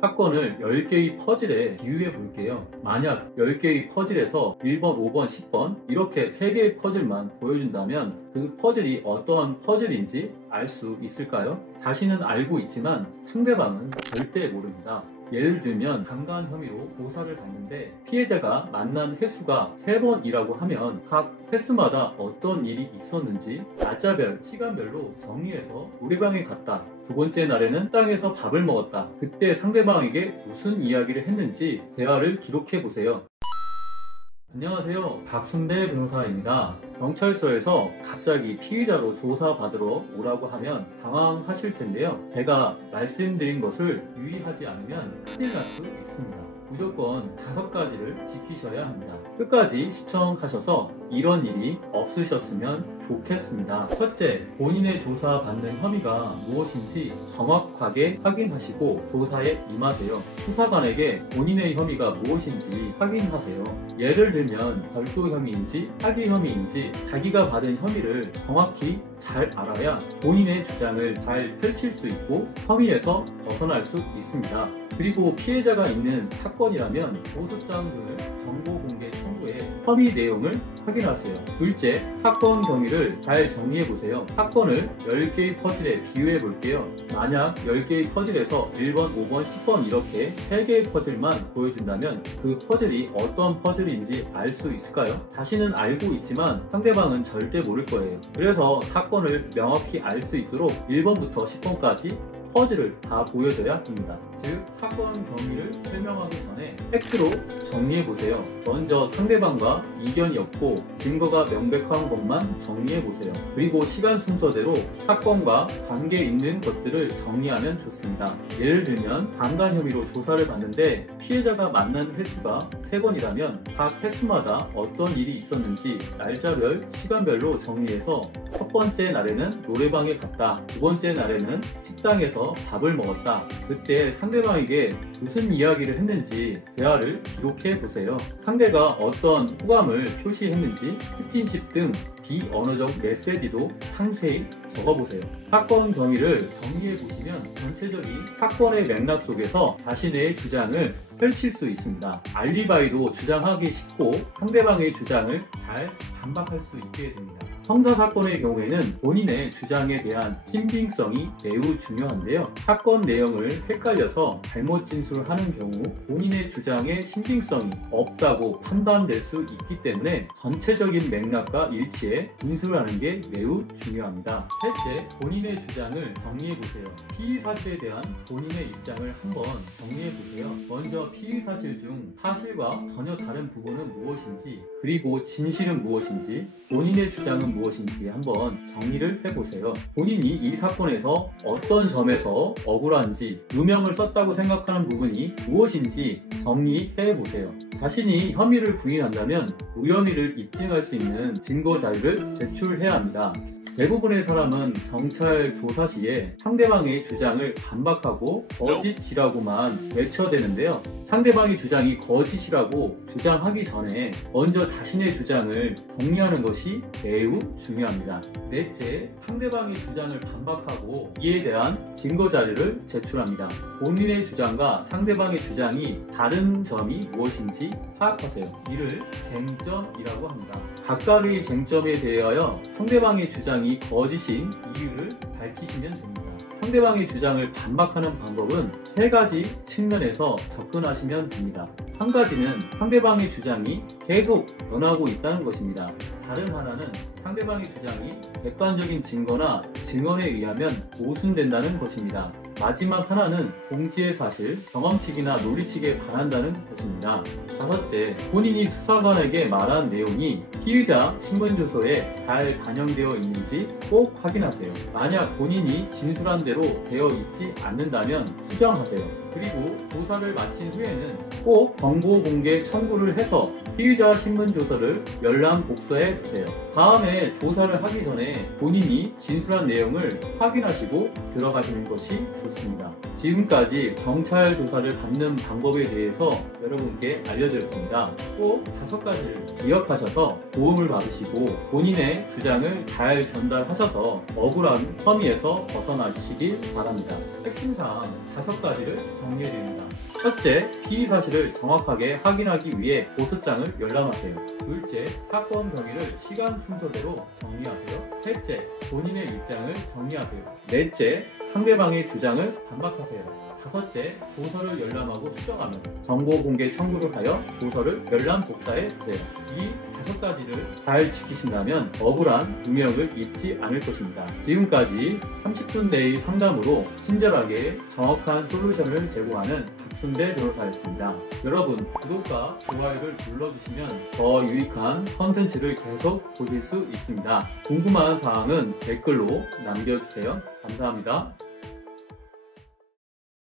사건을 10개의 퍼즐에 비유해 볼게요. 만약 10개의 퍼즐에서 1번, 5번, 10번 이렇게 3개의 퍼즐만 보여준다면 그 퍼즐이 어떠한 퍼즐인지 알 수 있을까요? 자신은 알고 있지만 상대방은 절대 모릅니다. 예를 들면 강간 혐의로 조사를 받는데 피해자가 만난 횟수가 3번이라고 하면 각 횟수마다 어떤 일이 있었는지 날짜별, 시간별로 정리해서 노래방에 갔다. 두 번째 날에는 식당에서 밥을 먹었다. 그때 상대방에게 무슨 이야기를 했는지 대화를 기록해 보세요. 안녕하세요. 박순배 변호사입니다. 경찰서에서 갑자기 피의자로 조사받으러 오라고 하면 당황하실 텐데요. 제가 말씀드린 것을 유의하지 않으면 큰일 날 수 있습니다. 무조건 5가지를 지키셔야 합니다. 끝까지 시청하셔서 이런 일이 없으셨으면 좋겠습니다. 첫째, 본인의 조사받는 혐의가 무엇인지 정확하게 확인하시고 조사에 임하세요. 수사관에게 본인의 혐의가 무엇인지 확인하세요. 예를 들면 별도 혐의인지 사기 혐의인지 자기가 받은 혐의를 정확히 잘 알아야 본인의 주장을 잘 펼칠 수 있고 혐의에서 벗어날 수 있습니다. 그리고 피해자가 있는 사건이라면 보소장 등을 정보 공개 청구해 혐의 내용을 확인하세요. 둘째, 사건 경위를 잘 정리해 보세요. 사건을 10개의 퍼즐에 비유해 볼게요. 만약 10개의 퍼즐에서 1번, 5번, 10번 이렇게 3개의 퍼즐만 보여준다면 그 퍼즐이 어떤 퍼즐인지 알 수 있을까요? 자신은 알고 있지만 상대방은 절대 모를 거예요. 그래서 사건을 명확히 알 수 있도록 1번부터 10번까지 퍼즐을 다 보여줘야 합니다. 즉, 사건 경위를 설명하기 전에 팩트로 정리해보세요. 먼저 상대방과 이견이 없고 증거가 명백한 것만 정리해보세요. 그리고 시간 순서대로 사건과 관계 있는 것들을 정리하면 좋습니다. 예를 들면 강간 혐의로 조사를 받는데 피해자가 만난 횟수가 3번이라면 각 횟수마다 어떤 일이 있었는지 날짜별, 시간별로 정리해서 첫 번째 날에는 노래방에 갔다. 두 번째 날에는 식당에서 밥을 먹었다. 그때 상대방에게 무슨 이야기를 했는지 대화를 기록해 보세요. 상대가 어떤 호감을 표시했는지 스킨십 등 비언어적 메시지도 상세히 적어보세요. 사건 경위를 정리해 보시면 전체적인 사건의 맥락 속에서 자신의 주장을 펼칠 수 있습니다. 알리바이도 주장하기 쉽고 상대방의 주장을 잘 반박할 수 있게 됩니다. 형사사건의 경우에는 본인의 주장에 대한 신빙성이 매우 중요한데요. 사건 내용을 헷갈려서 잘못 진술하는 경우 본인의 주장에 신빙성이 없다고 판단될 수 있기 때문에 전체적인 맥락과 일치해 진술하는 게 매우 중요합니다. 셋째, 본인의 주장을 정리해보세요. 피의사실에 대한 본인의 입장을 한번 정리해보세요. 먼저 피의사실 중 사실과 전혀 다른 부분은 무엇인지 그리고 진실은 무엇인지 본인의 주장은 무엇인지 한번 정리를 해보세요. 본인이 이 사건에서 어떤 점에서 억울한지 누명을 썼다고 생각하는 부분이 무엇인지 정리해보세요. 자신이 혐의를 부인한다면 무혐의를 입증할 수 있는 증거 자료를 제출해야 합니다. 대부분의 사람은 경찰 조사 시에 상대방의 주장을 반박하고 거짓이라고만 외쳐대는데요. 상대방의 주장이 거짓이라고 주장하기 전에 먼저 자신의 주장을 정리하는 것이 매우 중요합니다. 넷째, 상대방의 주장을 반박하고 이에 대한 증거 자료를 제출합니다. 본인의 주장과 상대방의 주장이 다른 점이 무엇인지 파악하세요. 이를 쟁점이라고 합니다. 각각의 쟁점에 대하여 상대방의 주장이 거짓인 이유를 밝히시면 됩니다. 상대방의 주장을 반박하는 방법은 3가지 측면에서 접근하시면 됩니다. 한 가지는 상대방의 주장이 계속 변하고 있다는 것입니다. 다른 하나는 상대방의 주장이 객관적인 증거나 증언에 의하면 모순된다는 것입니다. 마지막 하나는 공지의 사실, 경험칙이나 논리칙에 반한다는 것입니다. 다섯째, 본인이 수사관에게 말한 내용이 피의자 신문조서에 잘 반영되어 있는지 꼭 확인하세요. 만약 본인이 진술한 대로 되어 있지 않는다면 수정하세요. 그리고 조사를 마친 후에는 꼭 정보 공개 청구를 해서 피의자 신문조서를 열람 복사해 주세요. 다음에 조사를 하기 전에 본인이 진술한 내용을 확인하시고 들어가시는 것이 좋습니다. 지금까지 경찰 조사를 받는 방법에 대해서 여러분께 알려드렸습니다. 꼭 5가지를 기억하셔서 도움을 받으시고 본인의 주장을 잘 전달하셔서 억울한 혐의에서 벗어나시길 바랍니다. 핵심사항 5가지를 정리해드립니다. 첫째, 피의 사실을 정확하게 확인하기 위해 보소장을 열람하세요. 둘째, 사건 경위를 시간 순서대로 정리하세요. 셋째, 본인의 입장을 정리하세요. 넷째, 상대방의 주장을 반박하세요. 다섯째, 조서를 열람하고 수정하며 정보 공개 청구를 하여 조서를 열람 복사해 주세요. 이 5가지를 잘 지키신다면 억울한 능력을 입지 않을 것입니다. 지금까지 30분 내의 상담으로 친절하게 정확한 솔루션을 제공하는 박순대 변호사였습니다. 여러분, 구독과 좋아요를 눌러주시면 더 유익한 컨텐츠를 계속 보실 수 있습니다. 궁금한 사항은 댓글로 남겨주세요. 감사합니다.